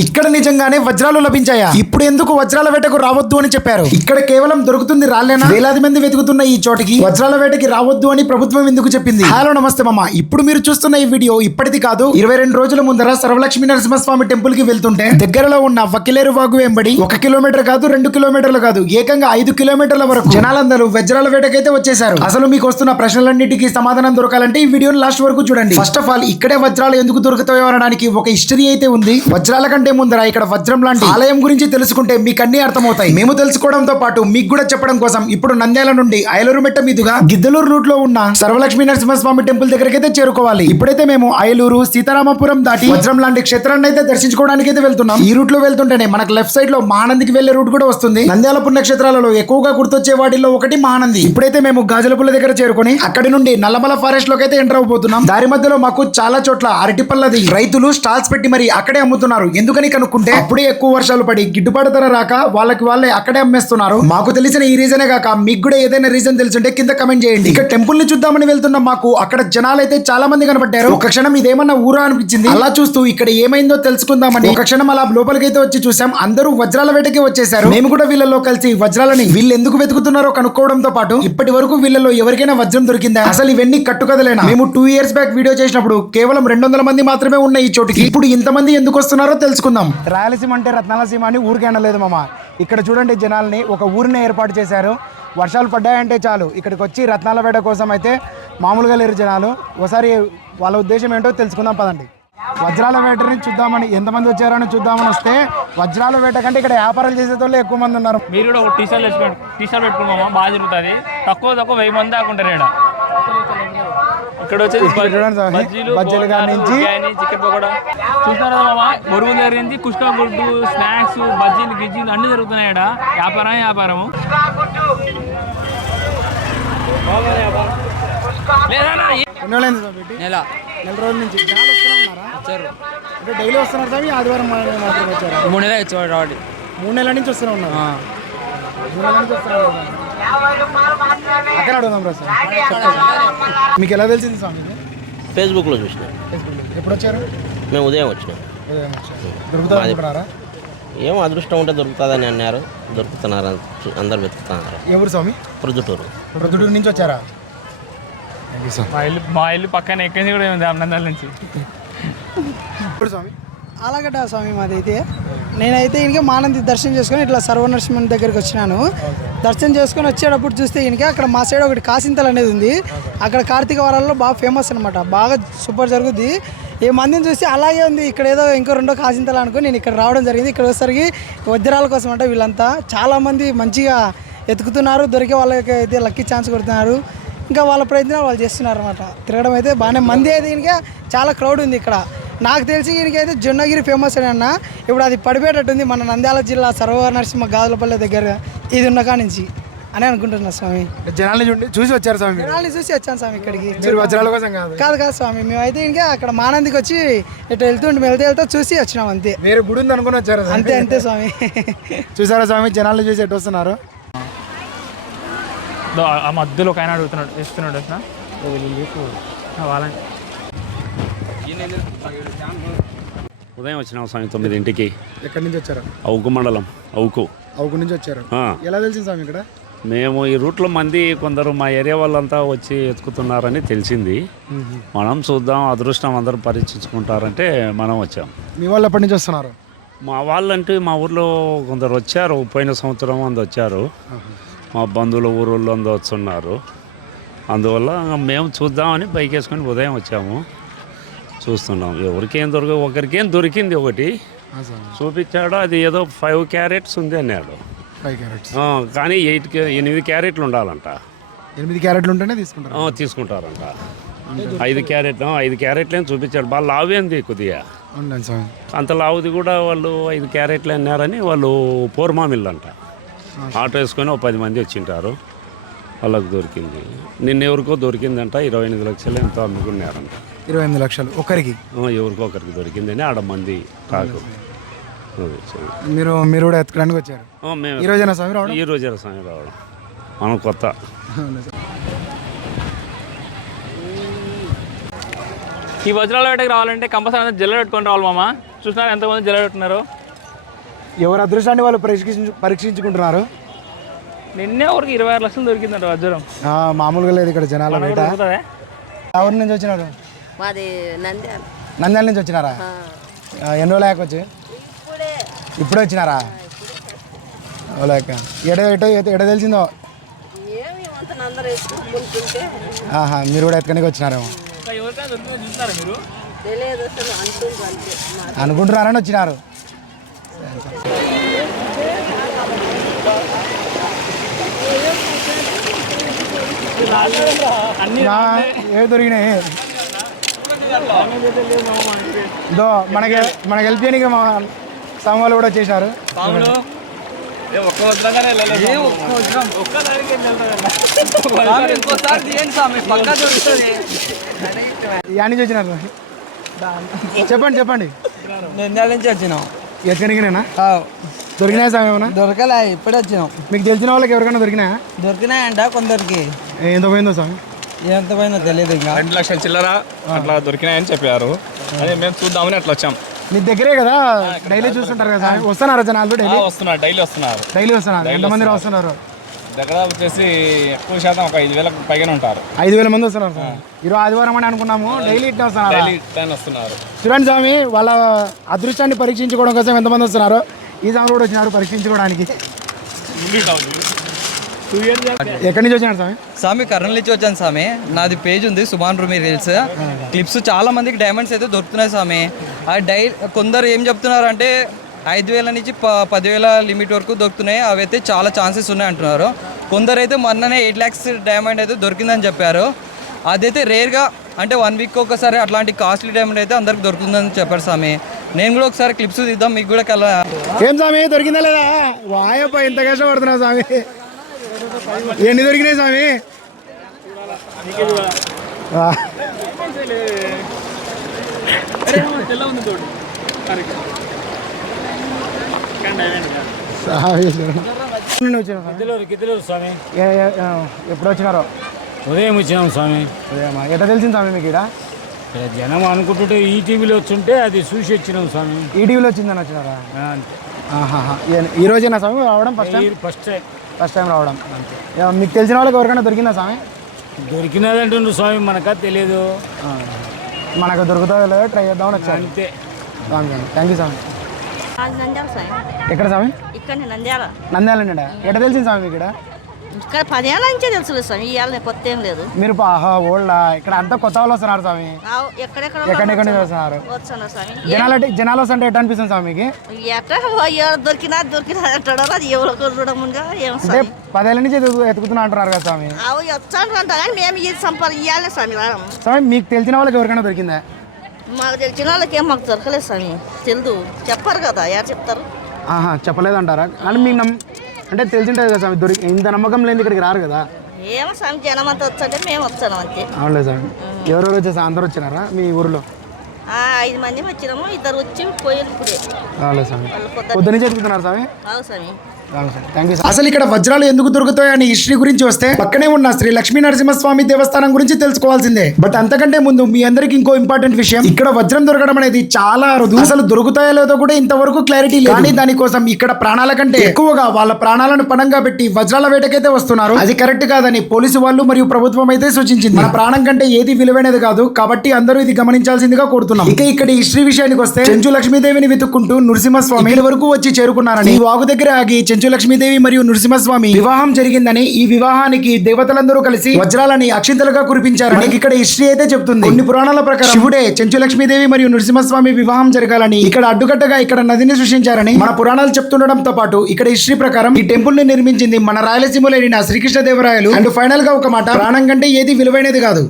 ఇక్కడ నిజంగానే వజ్రాలు లభించాయా? ఇప్పుడు ఎందుకు వజ్రాల వేటకు రావద్దు అని చెప్పారు? ఇక్కడ కేవలం దొరుకుతుంది రాలేనా వేలాది మంది వెతుకుతున్న ఈ చోటికి వజ్రాల వేటకి రావద్దు అని ప్రభుత్వం ఎందుకు చెప్పింది? హలో నమస్తే మామ. ఇప్పుడు మీరు చూస్తున్న ఈ వీడియో ఇప్పటిది కాదు ఇరవై రెండు రోజుల ముందర సర్వలక్ష్మీ నరసింహస్వామి టెంపుల్కి వెళ్తుంటే దగ్గరలో ఉన్న వకిలేరు వాగు వెంబడి ఒక కిలోమీటర్ కాదు రెండు కిలోమీటర్లు కాదు ఏకంగా ఐదు కిలోమీటర్ల వరకు జనాలందరూ వజ్రాల వేటకైతే వచ్చేసారు అసలు మీకు వస్తున్న ప్రశ్నలన్నిటికీ సమాధానం దొరకాలంటే ఈ వీడియోని లాస్ట్ వరకు చూడండి. ఫస్ట్ ఆఫ్ ఆల్ ఇక్కడే వజ్రాలు ఎందుకు దొరుకుతాయో అనడానికి ఒక హిస్టరీ అయితే ఉంది. వజ్రాల కంటే ముందర ఇక్కడ వజ్రం లాంటి ఆలయం గురించి తెలుసుకుంటే మీకు అన్ని అర్థమవుతాయి. మేము తెలుసుకోవడంతో పాటు మీకు కూడా చెప్పడం కోసం ఇప్పుడు నంద్యాల నుండి అయలూరు మెట్ట మీదుగా గిద్దలూరు రూట్లో ఉన్న సర్వలక్ష్మీ నరసింహస్వామి టెంపుల్ దగ్గరికి అయితే చేరుకోవాలి. ఇప్పుడైతే మేము అయలూరు సీతారామపురం దాటి వజ్రం లాంటి క్షేత్రాన్ని అయితే దర్శించుకోవడానికి అయితే వెళ్తున్నాం. ఈ రూట్లో వెళ్తుంటేనే మనకు లెఫ్ట్ సైడ్లో మహానందికి వెళ్ళే రూట్ కూడా వస్తుంది. నంద్యాల పుణ్యక్షేత్రాలలో ఎక్కువగా గుర్తొచ్చే వాటిల్లో ఒకటి మహానంది ఇప్పుడైతే మేము గాజలపుల్ల దగ్గర చేరుకొని అక్కడి నుండి నల్లమల ఫారెస్ట్లోకి అయితే ఎంటర్ అవబోతున్నాం దారి మధ్యలో మాకు చాలా చోట్ల అరటి పళ్ళది రైతులు స్టాల్స్ పెట్టి మరి అక్కడే అమ్ముతున్నారు. ఎందుకు ఎందుకని కనుక్కుంటే అప్పుడే ఎక్కువ వర్షాలు పడి గిట్టుబాటు ధర రాక వాళ్ళకి వాళ్ళే అక్కడే అమ్మేస్తున్నారు. మాకు తెలిసిన ఈ రీజనే కాక మీకు కూడా ఏదైనా రీజన్ తెలుసుంటే కింద కమెంట్ చేయండి. ఇక టెంపుల్ని చూద్దామని వెళ్తున్న మాకు. అక్కడ జనాలు అయితే చాలా మంది కనబడ్డారు ఒక క్షణం ఇదేమన్నా ఊరా అనిపించింది? అలా చూస్తూ ఇక్కడ ఏమైందో తెలుసుకుందామని ఒక క్షణం అలా లోపలికి అయితే వచ్చి చూసాం. అందరూ వజ్రాల వేటకి వచ్చేసారు మేము కూడా వీళ్ళలో కలిసి వజ్రాలని వీళ్ళు ఎందుకు వెతుకుతున్నారో కనుక్కోవడంతో పాటు ఇప్పటి వరకు వీళ్ళలో ఎవరికైనా వజ్రం దొరికిందా? అసలు ఇవన్నీ కట్టుకదలేనా మేము టూ ఇయర్స్ బ్యాక్ వీడియో చేసినప్పుడు కేవలం రెండు వందల మంది మాత్రమే ఉన్న ఈ చోటికి. ఇప్పుడు ఇంతమంది ఎందుకు వస్తున్నారో తెలుసు తెలుసుకుందాం. రాయలసీమ అంటే రత్నాలసీమ అని ఊరికే అనలేదు మామ. ఇక్కడ చూడండి జనాల్ని ఒక ఊరిని ఏర్పాటు చేశారు. వర్షాలు పడ్డాయంటే చాలు. ఇక్కడికి వచ్చి రత్నాల వేట కోసం అయితే మామూలుగా లేరు జనాలు. ఒకసారి వాళ్ళ ఉద్దేశం ఏంటో తెలుసుకుందాం పదండి. వజ్రాల వేటని చూద్దామని ఎంతమంది వచ్చారని చూద్దామని వస్తే వజ్రాల వేట కంటే ఇక్కడ వ్యాపారాలు చేసేటోళ్ళు ఎక్కువ మంది ఉన్నారు. మీరు కూడా ఒక టీ షర్ట్ వేసుకోండి టీ షర్ట్ పెట్టుకున్నామా బాగా జరుగుతుంది తక్కువ తక్కువ వెయ్యి మంది దాకా ఉంటారు ఈడ. ఇక్కడ వచ్చేసి ఇక్కడ స్వామి, బజ్జీలు నుంచి చికెన్ పకోడా. చూసినారా మామ? మురుగు నుంచి కుష్కా గుడ్డు స్నాక్స్ బజ్జీలు గిజ్జీలు అన్ని జరుగుతున్నాయి ఈడ వ్యాపారం వ్యాపారము? నెల. నెల రోజుల నుంచి. వచ్చారు. అంటే డైలీ వస్తున్నారు స్వామి ఆదివారం మాత్రం వచ్చారా? మూడు నెలలు వచ్చేవాడు మూడు నెలల నుంచి వస్తూనే ఉన్నారు. మూడు నెలల నుంచి వస్తున్నారు కదా. అక్కడ అడుగుదాం రా చెప్పండి. మీకు ఎలా తెలిసింది స్వామి ఇది? ఫేస్బుక్లో చూసిన. ఎప్పుడు వచ్చారు? మేము ఉదయం వచ్చినాం. ఉదయం వచ్చారు. ఏమో అదృష్టం ఉంటే దొరుకుతుందని అన్నారు. దొరుకుతున్నారు అందరు వెతుకుతున్నారు. ఎవరు స్వామి? ప్రొద్దుటూరు. ప్రొద్దుటూరు నుంచి వచ్చారా? మా ఇల్లు మా ఇల్లు పక్కన ఎక్కింది కూడా ఉంది అన్నందాల నుంచి. ఇప్పుడు స్వామి? ఆలగడ్డ స్వామి మాది అయితే. నేనైతే ఈయనకి మానంది దర్శనం చేసుకొని ఇట్లా సర్వనరసింహన్ దగ్గరికి వచ్చినాను. దర్శనం చేసుకొని వచ్చేటప్పుడు చూస్తే ఈయనకి అక్కడ మా సైడ్ ఒకటి కాసింతలు అనేది ఉంది. అక్కడ కార్తీక వారాల్లో బాగా ఫేమస్ అనమాట బాగా సూపర్ జరుగుద్ది. ఈ మందిని చూసి అలాగే ఉంది ఇక్కడ ఏదో ఇంకో రెండో కాసింతలు అనుకుని నేను ఇక్కడ రావడం జరిగింది. ఇక్కడ వచ్చేసరికి వజ్రాల కోసం అంటే వీళ్ళంతా చాలామంది మంచిగా ఎతుకుతున్నారు దొరికే వాళ్ళకి అయితే లక్కీ ఛాన్స్ కొడుతున్నారు. ఇంకా వాళ్ళ ప్రయత్నాలు వాళ్ళు చేస్తున్నారు అనమాట తిరగడం అయితే బాగానే మంది అయితే ఇంకా చాలా క్రౌడ్ ఉంది ఇక్కడ. నాకు తెలిసి ఈయనకైతే జొన్నగిరి ఫేమస్ అని అన్న. ఇప్పుడు అది పడిపోయేటట్టుంది మన నంద్యాల జిల్లా సర్వ నరసింహ గాజులపల్లె దగ్గర. ఇది ఉన్న కాడ నుంచి అని అనుకుంటున్నా స్వామి. జనాల్ని చూడండి చూసి వచ్చారు స్వామి మీరు? జనాల్ని చూసి వచ్చాను స్వామి ఇక్కడికి. మీరు వజ్రాల కోసం కాదు. కాదు కాదు స్వామి మేమైతే ఇంకా అక్కడ మానందికి వచ్చి ఇటు వెళ్తుంటే వెళ్తే వెళ్తే చూసి వచ్చినాం అంతే. వేరే గుడి ఉంది అనుకుని వచ్చారు. అంతే అంతే స్వామి. చూసారా స్వామి? జనాలు చూసి ఎటు వస్తున్నారు? ఆ మధ్యలో ఒక ఆయన అడుగుతున్నాడు ఇస్తున్నాడు వాళ్ళని ఉదయం వచ్చినాం స్వామి తొమ్మిదింటికి. ఎక్కడి నుంచి వచ్చారు? అవుకు మండలం అవుకు. అవుకు నుంచి వచ్చారు. ఎలా తెలిసింది స్వామి ఇక్కడ? మేము ఈ రూట్లో మంది కొందరు మా ఏరియా వాళ్ళంతా వచ్చి ఎత్తుకుతున్నారని తెలిసింది. మనం చూద్దాం అదృష్టం అందరూ పరీక్షించుకుంటారంటే మనం వచ్చాం. మీ వాళ్ళు ఎప్పటి నుంచి వస్తున్నారు? మా వాళ్ళంటే మా ఊర్లో కొందరు వచ్చారు పోయిన సంవత్సరం అందు వచ్చారు. మా బంధువుల ఊరోళ్ళు అందరూ వస్తున్నారు. అందువల్ల మేము చూద్దామని బైక్ వేసుకొని ఉదయం వచ్చాము. చూస్తున్నాం ఎవరికేం దొరక ఒకరికేం దొరికింది ఒకటి. చూపించాడు అది ఏదో ఫైవ్ క్యారెట్స్ ఉంది అన్నాడు. కానీ ఎయిట్ ఎనిమిది క్యారెట్లు ఉండాలంట. ఎనిమిది క్యారెట్లు ఉంటేనే తీసుకుంటారు. తీసుకుంటారంట. ఐదు క్యారెట్ ఐదు క్యారెట్లేని చూపించాడు. బాగా లావేంది కొద్దిగా. అంత లావుది కూడా వాళ్ళు ఐదు క్యారెట్లు అన్నారని వాళ్ళు పోర్మామిల్ అంట ఆటో వేసుకొని ఒక పది మంది వచ్చింటారు. వాళ్ళకు దొరికింది. నిన్న ఎవరికో దొరికిందంట ఇరవై ఎనిమిది లక్షలు ఎంతో అమ్ముకున్నారంట. ఇరవై ఎనిమిది లక్షలు. ఒకరికి? ఆ, ఎవరికో ఒకరికి దొరికిందని ఆడ మంది సరే. మీరు మీరు కూడా ఎత్తుకోవడానికి వచ్చారు? ఈ రోజేనా స్వామి రావడం? ఈ రోజే సమయం రావడం. మనం కొత్త. స్వామి. ఈ వజ్రాల వేటకి రావాలంటే కంపల్సరీ జిల్లా పెట్టుకొని రావాలి మామ. చూసినారు ఎంతమంది జరగట్టున్నారు ఎవరు అదృష్టాన్ని వాళ్ళు పరీక్షించు పరీక్షించుకుంటున్నారు? నిన్నే ఊరికి ఇరవై ఆరు లక్షలు దొరికిందంట వజ్రం. ఆ, మామూలుగా లేదు ఇక్కడ జనాల ఎవరి నుంచి వచ్చినారు? మాది నంద్యాల. నంద్యాల నుంచి వచ్చినారా? ఎన్ని రోజులు వచ్చి? ఇప్పుడే. వచ్చినారా? ఓలేక ఎడ ఎట ఎట తెలిసిందో? ఆహా మీరు కూడా ఎక్కడికి వచ్చినారేమో. అనుకుంటున్నారని వచ్చినారు. ఏ దొరికినాయి? ఇదో మనకి మనకి హెల్ప్ చేయడానికి మా సమూహాలు కూడా యాడ్ నుంచి వచ్చినారు చెప్పండి చెప్పండి. నంద్యాల నుంచి వచ్చినాం. ఎక్కడికినేనా? దొరికినాయా సార్ ఏమైనా దొరకలే ఇప్పుడే వచ్చినాం. మీకు తెలిసిన వాళ్ళకి ఎవరికైనా దొరికినాయా? దొరికినాయంట కొందరికి. ఎంత పోయిందో సార్ ఎంత తెలియదు ఇంకా. రెండు లక్షల చిల్లర అట్లా దొరికినాయని చెప్పారు. అదే మేము చూద్దామని అట్లా వచ్చాం. మీ దగ్గరే కదా? డైలీ చూస్తుంటారు కదా సార్? వస్తున్నారా జనాలు డైలీ? వస్తున్నారు. డైలీ వస్తున్నారు. డైలీ వస్తున్నారు. ఎంతమంది వస్తున్నారు. దగ్గర వచ్చేసి ఎక్కువ శాతం ఒక ఐదు వేలకు పైగానే ఉంటారు. ఐదు వేల మంది వస్తున్నారు సార్? ఈరోజు ఆదివారం అని అనుకున్నాము. డైలీ ఇట్లా వస్తున్నారు. డైలీ టెన్ వస్తున్నారు. చూడండి స్వామి వాళ్ళ అదృష్టాన్ని పరీక్షించుకోవడం కోసం ఎంతమంది వస్తున్నారు? ఈ స్వామి కూడా వచ్చినారు పరీక్షించుకోవడానికి. ఎక్కడి నుంచి వచ్చినారు స్వామి? స్వామి కర్నూలు నుంచి వచ్చాను స్వామి. నాది పేజ్ ఉంది సుమాన్ రూమి రీల్స్. క్లిప్స్ చాలా మందికి డైమండ్స్ అయితే దొరుకుతున్నాయి స్వామి. ఆ డై కొందరు ఏం చెప్తున్నారు అంటే ఐదు వేల నుంచి ప పదివేల లిమిట్ వరకు దొరుకుతున్నాయి. అవి అయితే చాలా ఛాన్సెస్ ఉన్నాయి అంటున్నారు. కొందరు అయితే మొన్ననే ఎయిట్ ల్యాక్స్ డైమండ్ అయితే దొరికిందని చెప్పారు. అదైతే రేర్గా అంటే వన్ వీక్ ఒకసారి అట్లాంటి కాస్ట్లీ డైమండ్ అయితే అందరికి దొరుకుతుందని చెప్పారు స్వామి. నేను కూడా ఒకసారి క్లిప్స్ తీద్దాం మీకు కూడా కల ఏం స్వామి దొరికిందా లేదా? వాయప్ప ఇంత కష్టపడుతున్నా స్వామి. ఎన్ని దొరికినాయి స్వామి? ఎప్పుడు వచ్చినారో? ఉదయం వచ్చినాం స్వామి. ఉదయమా? ఎట్లా తెలిసింది స్వామి మీకు ఇక్కడ జనం అనుకుంటుంటే ఈ టీవీలో వచ్చుంటే అది చూసి వచ్చినాం స్వామి. ఈటీవీలో వచ్చిందని వచ్చినారా? అంతే. ఈ రోజేనా స్వామి రావడం first first time first time రావడం. మీకు తెలిసిన వాళ్ళకి ఎవరికైనా దొరికిందా స్వామి? దొరికినదంటుండ్రు స్వామి మనక తెలియదు మనకు దొరుకుతుందో లేదో ట్రై చేద్దామని వచ్చాను. అంతే. స్వామి థ్యాంక్ యూ స్వామి. నంద్యాల ఎక్కడ స్వామి? ఇక్కడ నంద్యాల. నంద్యాలండి ఎట్లా తెలిసింది స్వామి మీకు ఇక్కడ? ఇక్కడ పదేళ్ళ నుంచే తెలుసు స్వామి ఇవాళ కొత్త ఏం లేదు. మీరు ఆహా ఓల్డా? ఇక్కడ అంతా కొత్త వాళ్ళు వస్తున్నారు స్వామి. ఎక్కడెక్కడ ఎక్కడెక్కడి వస్తున్నారు? జనాలు అంటే- జనాలు వస్తుంటే ఎట్లా అనిపిస్తుంది స్వామి మీకు? ఎట్లా? ఎవరు దొరికినా దొరికినా అంటాడో? అది ఎవరో చూడముగా ఏం స్వామి? పదేళ్ళ నుంచి ఎదుగు ఎతుకుతున్నా అంటున్నారు కదా స్వామి. అవి వచ్చాను అంట కానీ మేము ఇది సంపాదన ఇవ్వాలి స్వామి స్వామి మీకు తెలిసిన వాళ్ళకి ఎవరికైనా దొరికిందా? మాకు తెలిసిన వాళ్ళకి ఏం మాకు దొరకలేదు స్వామి. తెలుదు. చెప్పరు కదా ఎవరు చెప్తారు? ఆహా చెప్పలేదంటారా? అని మీకు నమ్ అంటే తెలిసింటుంది కదా స్వామి దొరికి ఇంత నమ్మకం లేని ఇక్కడికి రారు కదా. ఏమో స్వామి జనం అంతా వచ్చాడే మేము వచ్చాను అంతే. అవునులే స్వామి. ఎవరెవరు వచ్చేసి అందరు వచ్చినారా మీ ఊరిలో? ఆ, ఐదు మంది వచ్చినాము ఇద్దరు వచ్చి పోయారు ఇప్పుడే. అవునులే స్వామి. వాళ్ళు కొత్త పొద్దు నుంచి ఎత్తుకుతున్నారు స్వామి? రావు స్వామి. అసలు ఇక్కడ వజ్రాలు ఎందుకు దొరుకుతాయి అనే హిస్టరీ గురించి వస్తే పక్కనే ఉన్న శ్రీ లక్ష్మీ నరసింహస్వామి దేవస్థానం గురించి తెలుసుకోవాల్సిందే. బట్ అంతకంటే ముందు మీ అందరికి ఇంకో ఇంపార్టెంట్ విషయం. ఇక్కడ వజ్రం దొరకడం అనేది చాలా అరుదు. అసలు దొరుకుతాయో లేదో కూడా ఇంతవరకు క్లారిటీ లేదు. కానీ దానికోసం ఇక్కడ ప్రాణాల కంటే ఎక్కువగా వాళ్ళ ప్రాణాలను పణంగా పెట్టి వజ్రాల వేటకైతే వస్తున్నారు. అది కరెక్ట్ కాదని పోలీసు వాళ్ళు మరియు ప్రభుత్వం అయితే సూచించింది. మన ప్రాణం కంటే ఏది విలువైనది కాదు. కాబట్టి అందరూ ఇది గమనించాల్సిందిగా కోరుతున్నాం. ఇక ఇక్కడ హిస్టరీ విషయానికి వస్తే చెంచు లక్ష్మీదేవిని వెతుక్కుంటూ నృసింహస్వామి వరకు వచ్చి చేరుకున్నారని. వాగు దగ్గర ఆగి చెంచు లక్ష్మీదేవి మరియు నృసింహస్వామి. వివాహం జరిగిందని ఈ వివాహానికి దేవతలందరూ కలిసి వజ్రాలని అక్షింతలుగా కురిపించారు ఇక్కడ హిస్టరీ అయితే చెప్తుంది. కొన్ని పురాణాల ప్రకారం శివుడే చెంచు లక్ష్మీదేవి మరియు నృసింహస్వామి వివాహం జరగాలని ఇక్కడ అడ్డుకట్టగా ఇక్కడ నదిని సృష్టించారని మన పురాణాలు చెప్తుండడంతో పాటు ఇక్కడ హిస్టరీ ప్రకారం ఈ టెంపుల్ని నిర్మించింది మన రాయలసీమలో శ్రీకృష్ణ దేవరాయలు అండ్ ఫైనల్గా ఒక మాట ప్రాణం కంటే ఏది విలువైనది కాదు.